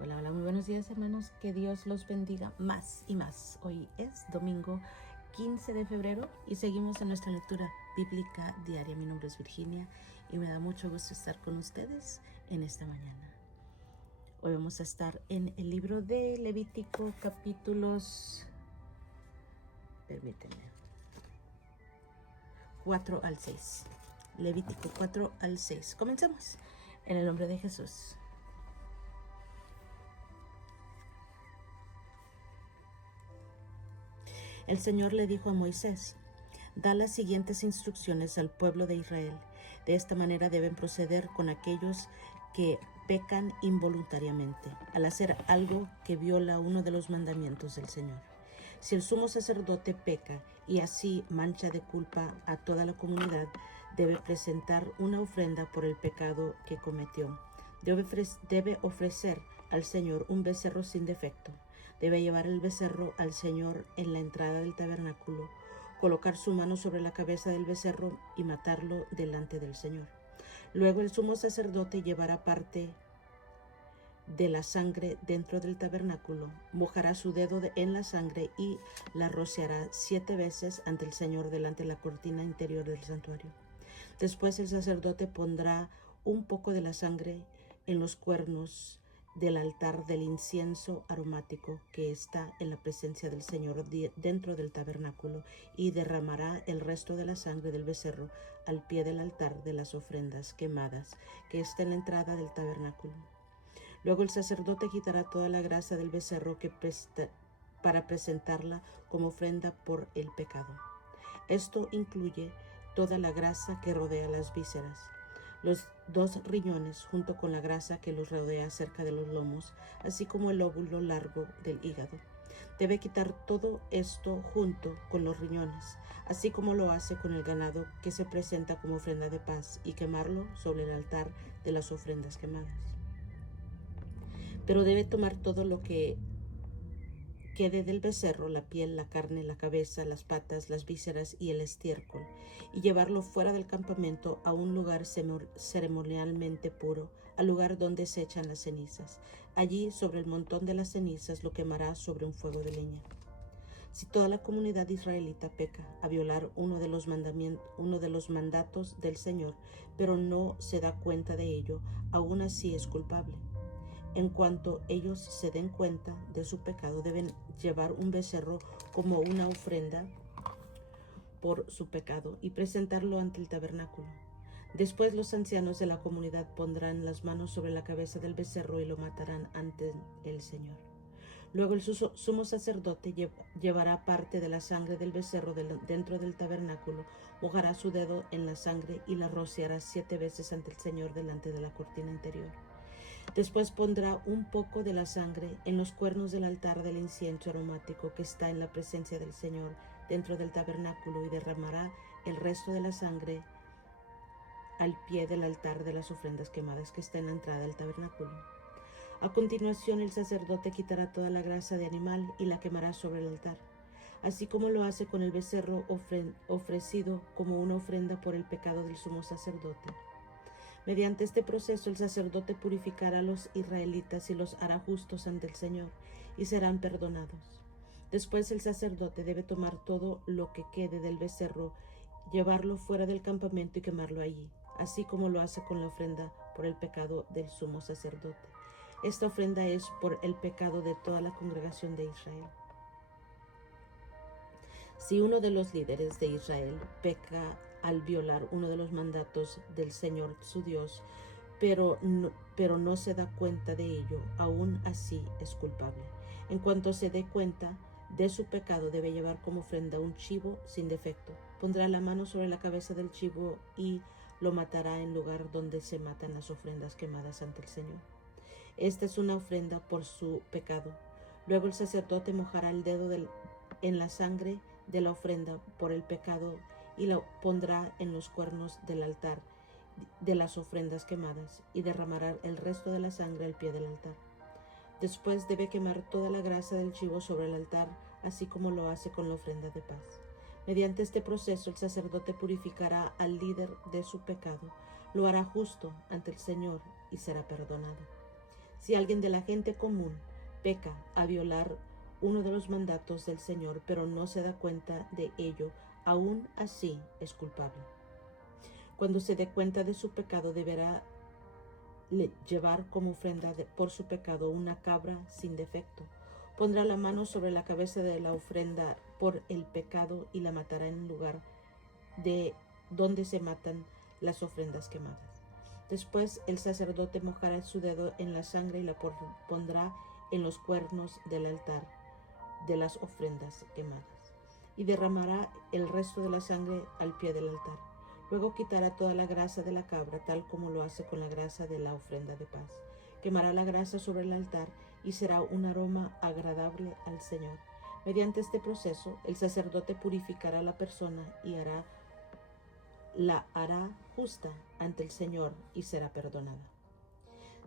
Hola, hola, muy buenos días hermanos, que Dios los bendiga más y más. Hoy es domingo 15 de febrero y seguimos en nuestra lectura bíblica diaria. Mi nombre es Virginia y me da mucho gusto estar con ustedes en esta mañana. Hoy vamos a estar en el libro de Levítico capítulos, permítanme, 4 al 6. Levítico 4 al 6. Comencemos en el nombre de Jesús. El Señor le dijo a Moisés: da las siguientes instrucciones al pueblo de Israel. De esta manera deben proceder con aquellos que pecan involuntariamente al hacer algo que viola uno de los mandamientos del Señor. Si el sumo sacerdote peca y así mancha de culpa a toda la comunidad, debe presentar una ofrenda por el pecado que cometió. Debe ofrecer al Señor un becerro sin defecto. Debe llevar el becerro al Señor en la entrada del tabernáculo, colocar su mano sobre la cabeza del becerro y matarlo delante del Señor. Luego el sumo sacerdote llevará parte de la sangre dentro del tabernáculo, mojará su dedo en la sangre y la rociará 7 veces ante el Señor delante de la cortina interior del santuario. Después el sacerdote pondrá un poco de la sangre en los cuernos del altar del incienso aromático que está en la presencia del Señor dentro del tabernáculo y derramará el resto de la sangre del becerro al pie del altar de las ofrendas quemadas que está en la entrada del tabernáculo. Luego el sacerdote quitará toda la grasa del becerro para presentarla como ofrenda por el pecado. Esto incluye toda la grasa que rodea las vísceras, los 2 riñones junto con la grasa que los rodea cerca de los lomos, así como el lóbulo largo del hígado. Debe quitar todo esto junto con los riñones, así como lo hace con el ganado que se presenta como ofrenda de paz, y quemarlo sobre el altar de las ofrendas quemadas. Pero debe tomar todo lo que quede del becerro, la piel, la carne, la cabeza, las patas, las vísceras y el estiércol, y llevarlo fuera del campamento a un lugar ceremonialmente puro, al lugar donde se echan las cenizas. Allí, sobre el montón de las cenizas, lo quemará sobre un fuego de leña. Si toda la comunidad israelita peca a violar uno de los mandatos del Señor, pero no se da cuenta de ello, aún así es culpable. En cuanto ellos se den cuenta de su pecado, deben llevar un becerro como una ofrenda por su pecado y presentarlo ante el tabernáculo. Después los ancianos de la comunidad pondrán las manos sobre la cabeza del becerro y lo matarán ante el Señor. Luego el sumo sacerdote llevará parte de la sangre del becerro dentro del tabernáculo, mojará su dedo en la sangre y la rociará 7 veces ante el Señor delante de la cortina interior. Después pondrá un poco de la sangre en los cuernos del altar del incienso aromático que está en la presencia del Señor dentro del tabernáculo y derramará el resto de la sangre al pie del altar de las ofrendas quemadas que está en la entrada del tabernáculo. A continuación el sacerdote quitará toda la grasa de animal y la quemará sobre el altar, así como lo hace con el becerro ofrecido como una ofrenda por el pecado del sumo sacerdote. Mediante este proceso el sacerdote purificará a los israelitas y los hará justos ante el Señor, y serán perdonados. Después el sacerdote debe tomar todo lo que quede del becerro, llevarlo fuera del campamento y quemarlo allí, así como lo hace con la ofrenda por el pecado del sumo sacerdote. Esta ofrenda es por el pecado de toda la congregación de Israel. Si uno de los líderes de Israel peca al violar uno de los mandatos del Señor su Dios, pero no se da cuenta de ello, aún así es culpable. En cuanto se dé cuenta de su pecado, debe llevar como ofrenda un chivo sin defecto. Pondrá la mano sobre la cabeza del chivo y lo matará en lugar donde se matan las ofrendas quemadas ante el Señor. Esta es una ofrenda por su pecado. Luego el sacerdote mojará el dedo en la sangre de la ofrenda por el pecado y lo pondrá en los cuernos del altar de las ofrendas quemadas y derramará el resto de la sangre al pie del altar. Después debe quemar toda la grasa del chivo sobre el altar, así como lo hace con la ofrenda de paz. Mediante este proceso el sacerdote purificará al líder de su pecado, lo hará justo ante el Señor y será perdonado. Si alguien de la gente común peca a violar uno de los mandatos del Señor, pero no se da cuenta de ello, aún así es culpable. Cuando se dé cuenta de su pecado, deberá llevar como ofrenda por su pecado una cabra sin defecto. Pondrá la mano sobre la cabeza de la ofrenda por el pecado y la matará en el lugar de donde se matan las ofrendas quemadas. Después el sacerdote mojará su dedo en la sangre y la pondrá en los cuernos del altar de las ofrendas quemadas, y derramará el resto de la sangre al pie del altar. Luego quitará toda la grasa de la cabra, tal como lo hace con la grasa de la ofrenda de paz. Quemará la grasa sobre el altar y será un aroma agradable al Señor. Mediante este proceso, el sacerdote purificará a la persona y la hará justa ante el Señor y será perdonada.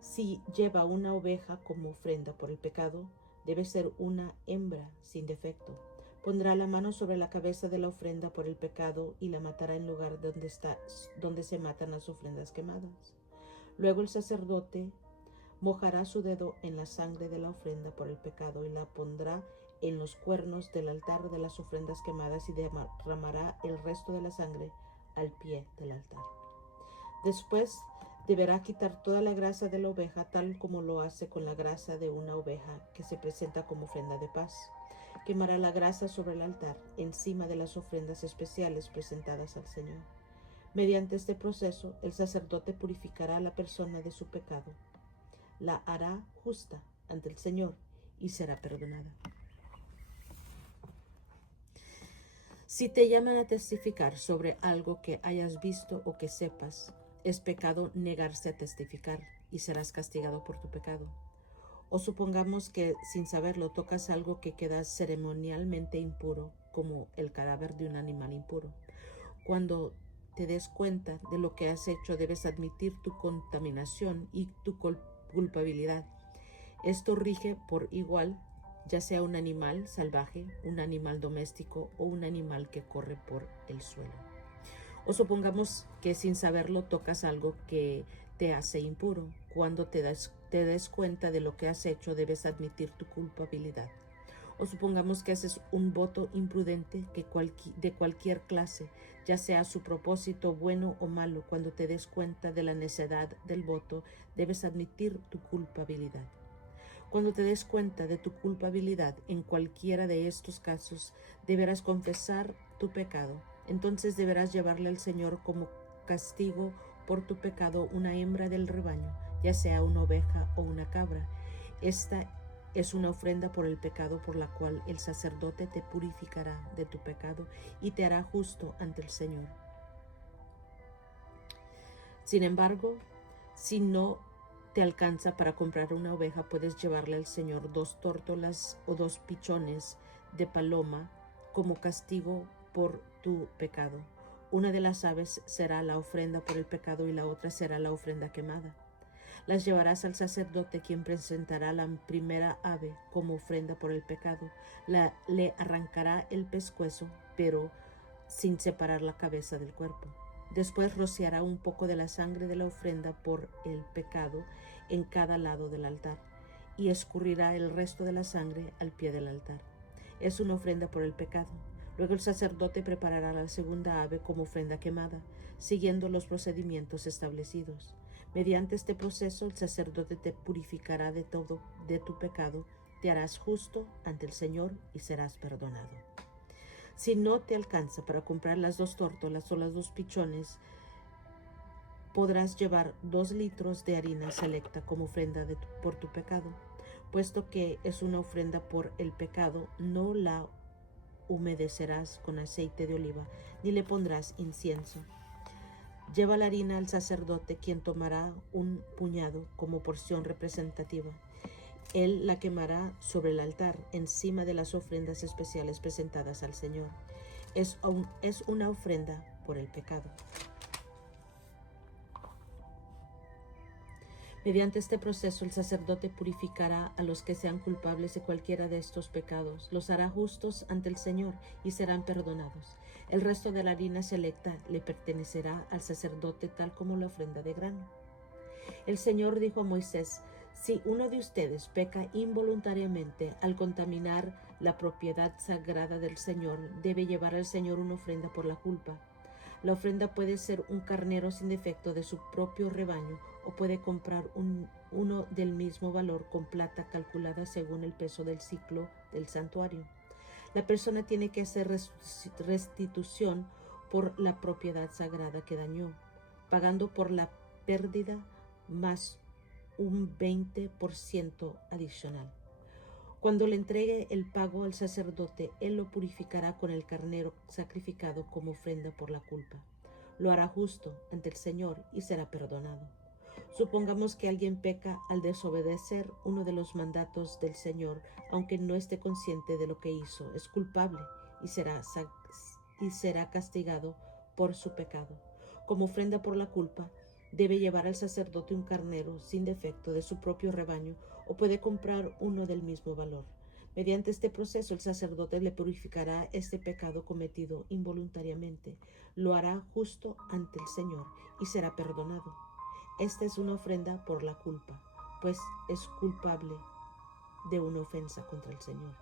Si lleva una oveja como ofrenda por el pecado, debe ser una hembra sin defecto. Pondrá la mano sobre la cabeza de la ofrenda por el pecado y la matará en lugar donde se matan las ofrendas quemadas. Luego el sacerdote mojará su dedo en la sangre de la ofrenda por el pecado y la pondrá en los cuernos del altar de las ofrendas quemadas y derramará el resto de la sangre al pie del altar. Después deberá quitar toda la grasa de la oveja, tal como lo hace con la grasa de una oveja que se presenta como ofrenda de paz. Quemará la grasa sobre el altar, encima de las ofrendas especiales presentadas al Señor. Mediante este proceso, el sacerdote purificará a la persona de su pecado, la hará justa ante el Señor y será perdonada. Si te llaman a testificar sobre algo que hayas visto o que sepas, es pecado negarse a testificar y serás castigado por tu pecado. O supongamos que sin saberlo tocas algo que queda ceremonialmente impuro, como el cadáver de un animal impuro. Cuando te des cuenta de lo que has hecho, debes admitir tu contaminación y tu culpabilidad. Esto rige por igual, ya sea un animal salvaje, un animal doméstico o un animal que corre por el suelo. O supongamos que sin saberlo tocas algo que te hace impuro. Cuando te des cuenta de lo que has hecho, debes admitir tu culpabilidad. O supongamos que haces un voto imprudente de cualquier clase, ya sea su propósito bueno o malo. Cuando te des cuenta de la necedad del voto, debes admitir tu culpabilidad. Cuando te des cuenta de tu culpabilidad en cualquiera de estos casos, deberás confesar tu pecado. Entonces deberás llevarle al Señor como castigo por tu pecado una hembra del rebaño, ya sea una oveja o una cabra. Esta es una ofrenda por el pecado por la cual el sacerdote te purificará de tu pecado y te hará justo ante el Señor. Sin embargo, si no te alcanza para comprar una oveja, puedes llevarle al Señor 2 tórtolas o 2 pichones de paloma como castigo por tu pecado. Una de las aves será la ofrenda por el pecado y la otra será la ofrenda quemada. Las llevarás al sacerdote, quien presentará la primera ave como ofrenda por el pecado. Le arrancará el pescuezo, pero sin separar la cabeza del cuerpo. Después rociará un poco de la sangre de la ofrenda por el pecado en cada lado del altar y escurrirá el resto de la sangre al pie del altar. Es una ofrenda por el pecado. Luego el sacerdote preparará la segunda ave como ofrenda quemada, siguiendo los procedimientos establecidos. Mediante este proceso, el sacerdote te purificará de todo de tu pecado, te harás justo ante el Señor y serás perdonado. Si no te alcanza para comprar las 2 tórtolas o las 2 pichones, podrás llevar 2 litros de harina selecta como ofrenda por tu pecado. Puesto que es una ofrenda por el pecado, no la humedecerás con aceite de oliva, ni le pondrás incienso. Lleva la harina al sacerdote, quien tomará un puñado como porción representativa. Él la quemará sobre el altar, encima de las ofrendas especiales presentadas al Señor. Es una ofrenda por el pecado. Mediante este proceso, el sacerdote purificará a los que sean culpables de cualquiera de estos pecados, los hará justos ante el Señor y serán perdonados. El resto de la harina selecta le pertenecerá al sacerdote, tal como la ofrenda de grano. El Señor dijo a Moisés: Si uno de ustedes peca involuntariamente al contaminar la propiedad sagrada del Señor, debe llevar al Señor una ofrenda por la culpa. La ofrenda puede ser un carnero sin defecto de su propio rebaño o puede comprar uno del mismo valor con plata calculada según el peso del ciclo del santuario. La persona tiene que hacer restitución por la propiedad sagrada que dañó, pagando por la pérdida más un 20% adicional. Cuando le entregue el pago al sacerdote, él lo purificará con el carnero sacrificado como ofrenda por la culpa. Lo hará justo ante el Señor y será perdonado. Supongamos que alguien peca al desobedecer uno de los mandatos del Señor, aunque no esté consciente de lo que hizo. Es culpable y será castigado por su pecado. Como ofrenda por la culpa, debe llevar al sacerdote un carnero sin defecto de su propio rebaño o puede comprar uno del mismo valor. Mediante este proceso, el sacerdote le purificará este pecado cometido involuntariamente. Lo hará justo ante el Señor y será perdonado. Esta es una ofrenda por la culpa, pues es culpable de una ofensa contra el Señor.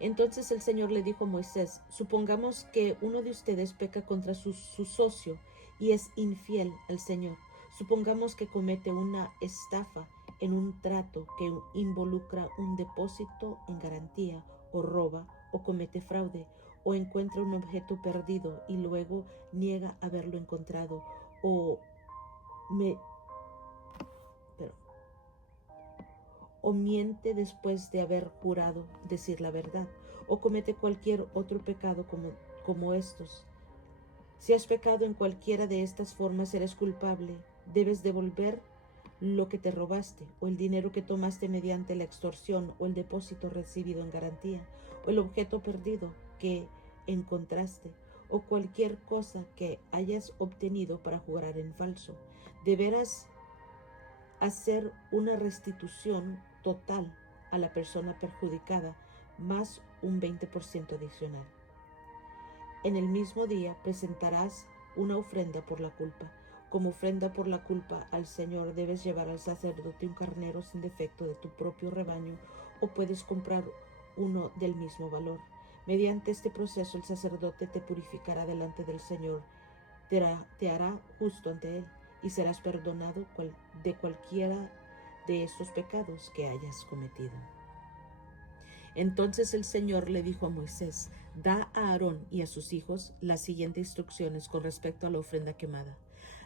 Entonces el Señor le dijo a Moisés: supongamos que uno de ustedes peca contra su socio y es infiel al Señor. Supongamos que comete una estafa en un trato que involucra un depósito en garantía, o roba, o comete fraude, o encuentra un objeto perdido y luego niega haberlo encontrado, o miente después de haber jurado decir la verdad, o comete cualquier otro pecado como estos. Si has pecado en cualquiera de estas formas, eres culpable. Debes devolver lo que te robaste, o el dinero que tomaste mediante la extorsión, o el depósito recibido en garantía, o el objeto perdido que encontraste, o cualquier cosa que hayas obtenido para jurar en falso. Deberás hacer una restitución total a la persona perjudicada, más un 20% adicional. En el mismo día presentarás una ofrenda por la culpa. Como ofrenda por la culpa al Señor debes llevar al sacerdote un carnero sin defecto de tu propio rebaño, o puedes comprar uno del mismo valor. Mediante este proceso el sacerdote te purificará delante del Señor, te hará justo ante Él y serás perdonado de cualquiera de estos pecados que hayas cometido. Entonces el Señor le dijo a Moisés: da a Aarón y a sus hijos las siguientes instrucciones con respecto a la ofrenda quemada.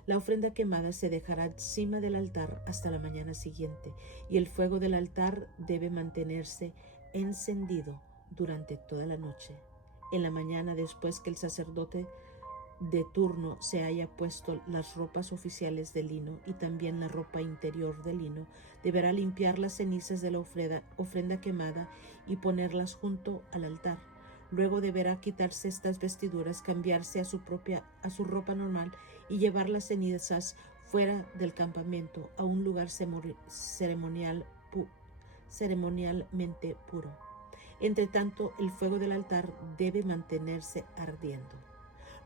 La ofrenda quemada se dejará encima del altar hasta la mañana siguiente, y el fuego del altar debe mantenerse encendido durante toda la noche. En la mañana, después que el sacerdote de turno se haya puesto las ropas oficiales de lino y también la ropa interior de lino, deberá limpiar las cenizas de la ofrenda quemada y ponerlas junto al altar. Luego deberá quitarse estas vestiduras, cambiarse a su ropa normal y llevar las cenizas fuera del campamento a un lugar ceremonialmente puro. Entre tanto, el fuego del altar debe mantenerse ardiendo.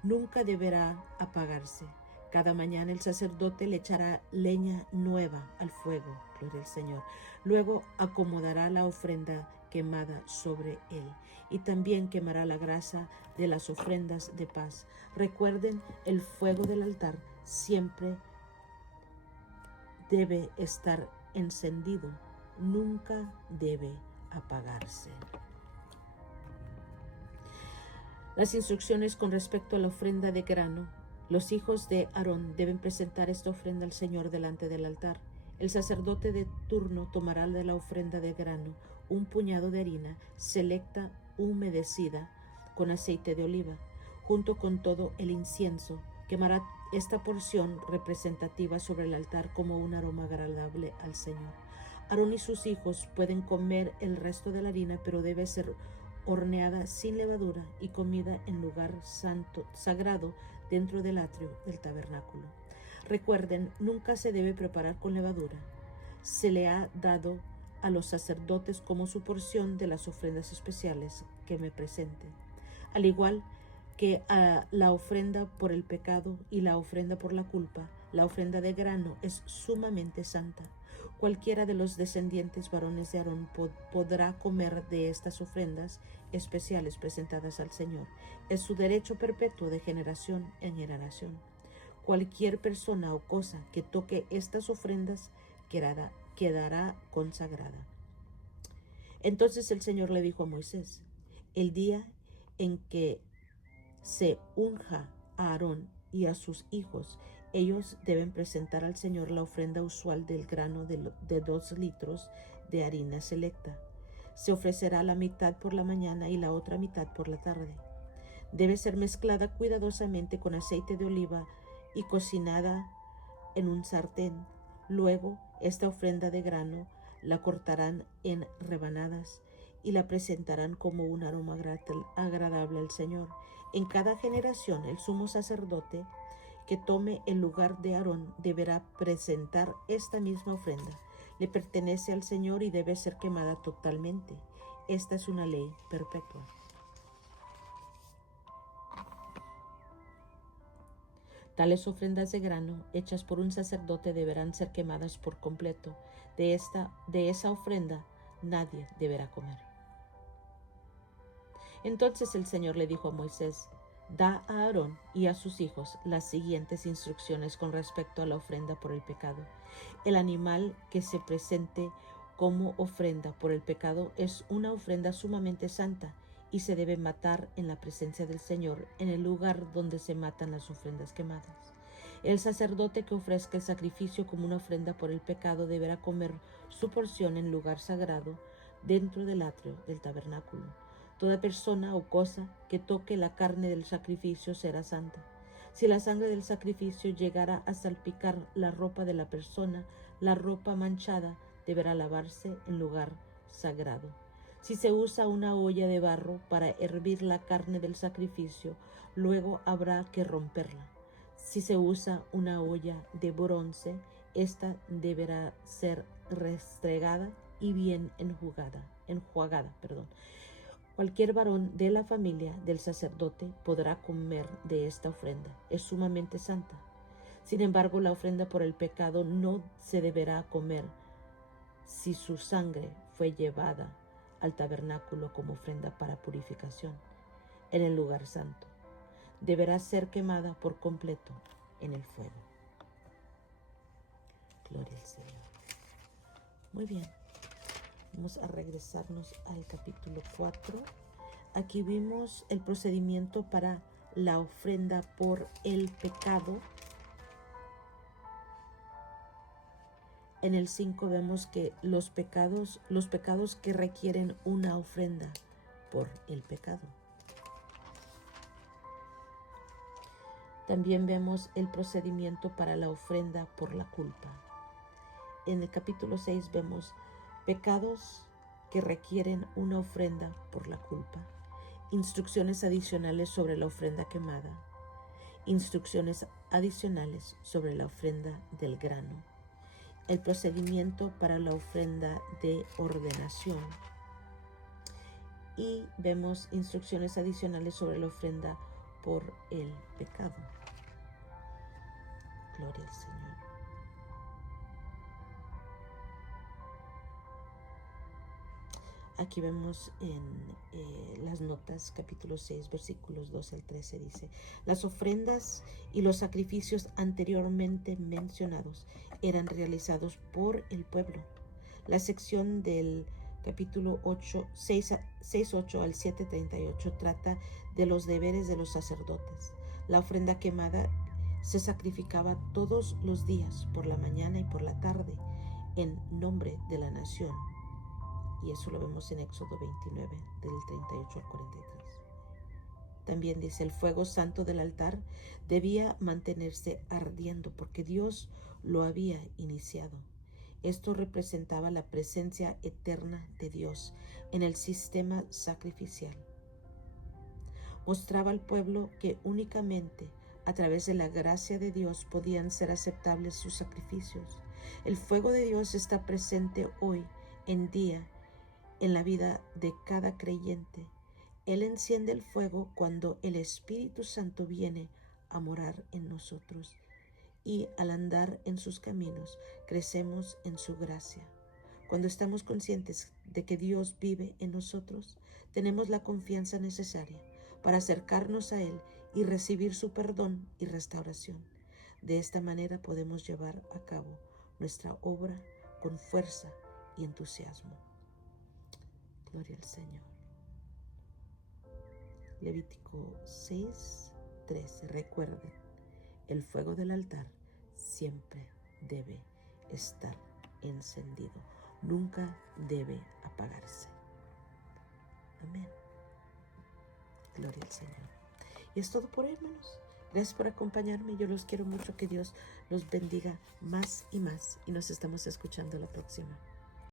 Nunca deberá apagarse. Cada mañana el sacerdote le echará leña nueva al fuego, gloria al Señor. Luego acomodará la ofrenda quemada sobre él y también quemará la grasa de las ofrendas de paz. Recuerden, el fuego del altar siempre debe estar encendido, nunca debe apagarse. Las instrucciones con respecto a la ofrenda de grano. Los hijos de Aarón deben presentar esta ofrenda al Señor delante del altar. El sacerdote de turno tomará de la ofrenda de grano un puñado de harina selecta humedecida con aceite de oliva, junto con todo el incienso. Quemará esta porción representativa sobre el altar como un aroma agradable al Señor. Aarón y sus hijos pueden comer el resto de la harina, pero debe ser horneada sin levadura y comida en lugar sagrado dentro del atrio del tabernáculo. Recuerden, nunca se debe preparar con levadura. Se le ha dado a los sacerdotes como su porción de las ofrendas especiales que me presenten. Al igual que a la ofrenda por el pecado y la ofrenda por la culpa, La ofrenda de grano es sumamente santa. Cualquiera de los descendientes varones de Aarón podrá comer de estas ofrendas especiales presentadas al Señor. Es su derecho perpetuo de generación en generación. Cualquier persona o cosa que toque estas ofrendas quedará consagrada. Entonces el Señor le dijo a Moisés: el día en que se unja a Aarón y a sus hijos, ellos deben presentar al Señor la ofrenda usual del grano de 2 litros de harina selecta. Se ofrecerá la mitad por la mañana y la otra mitad por la tarde. Debe ser mezclada cuidadosamente con aceite de oliva y cocinada en un sartén. Luego, esta ofrenda de grano la cortarán en rebanadas y la presentarán como un aroma agradable al Señor. En cada generación, el sumo sacerdote que tome el lugar de Aarón deberá presentar esta misma ofrenda. Le pertenece al Señor y debe ser quemada totalmente. Esta es una ley perpetua. Tales ofrendas de grano hechas por un sacerdote deberán ser quemadas por completo. De esa ofrenda nadie deberá comer. Entonces el Señor le dijo a Moisés: da a Aarón y a sus hijos las siguientes instrucciones con respecto a la ofrenda por el pecado. El animal que se presente como ofrenda por el pecado es una ofrenda sumamente santa y se debe matar en la presencia del Señor, en el lugar donde se matan las ofrendas quemadas. El sacerdote que ofrezca el sacrificio como una ofrenda por el pecado deberá comer su porción en lugar sagrado dentro del atrio del tabernáculo. Toda persona o cosa que toque la carne del sacrificio será santa. Si la sangre del sacrificio llegara a salpicar la ropa de la persona, la ropa manchada deberá lavarse en lugar sagrado. Si se usa una olla de barro para hervir la carne del sacrificio, luego habrá que romperla. Si se usa una olla de bronce, esta deberá ser restregada y bien enjuagada. Cualquier varón de la familia del sacerdote podrá comer de esta ofrenda. Es sumamente santa. Sin embargo, la ofrenda por el pecado no se deberá comer si su sangre fue llevada al tabernáculo como ofrenda para purificación en el lugar santo. Deberá ser quemada por completo en el fuego. Gloria al Señor. Muy bien. Vamos a regresarnos al capítulo 4. Aquí vimos el procedimiento para la ofrenda por el pecado. En el 5 vemos que los pecados que requieren una ofrenda por el pecado. También vemos el procedimiento para la ofrenda por la culpa. En el capítulo 6 vemos pecados que requieren una ofrenda por la culpa. Instrucciones adicionales sobre la ofrenda quemada. Instrucciones adicionales sobre la ofrenda del grano. El procedimiento para la ofrenda de ordenación. Y vemos instrucciones adicionales sobre la ofrenda por el pecado. Gloria al Señor. Aquí vemos en las notas, capítulo 6, versículos 12 al 13, dice: las ofrendas y los sacrificios anteriormente mencionados eran realizados por el pueblo. La sección del capítulo 6:8 al 7:38 trata de los deberes de los sacerdotes. La ofrenda quemada se sacrificaba todos los días, por la mañana y por la tarde, en nombre de la nación. Y eso lo vemos en Éxodo 29, del 38 al 43. También dice: el fuego santo del altar debía mantenerse ardiendo porque Dios lo había iniciado. Esto representaba la presencia eterna de Dios en el sistema sacrificial. Mostraba al pueblo que únicamente a través de la gracia de Dios podían ser aceptables sus sacrificios. El fuego de Dios está presente hoy en día en la vida de cada creyente. Él enciende el fuego cuando el Espíritu Santo viene a morar en nosotros. y al andar en sus caminos crecemos en su gracia. Cuando estamos conscientes de que Dios vive en nosotros, tenemos la confianza necesaria para acercarnos a Él y recibir su perdón y restauración. De esta manera podemos llevar a cabo nuestra obra con fuerza y entusiasmo. Gloria al Señor. Levítico 6:13. Recuerden, el fuego del altar siempre debe estar encendido. Nunca debe apagarse. Amén. Gloria al Señor. Y es todo por hoy, hermanos. Gracias por acompañarme. Yo los quiero mucho. Que Dios los bendiga más y más. Y nos estamos escuchando la próxima.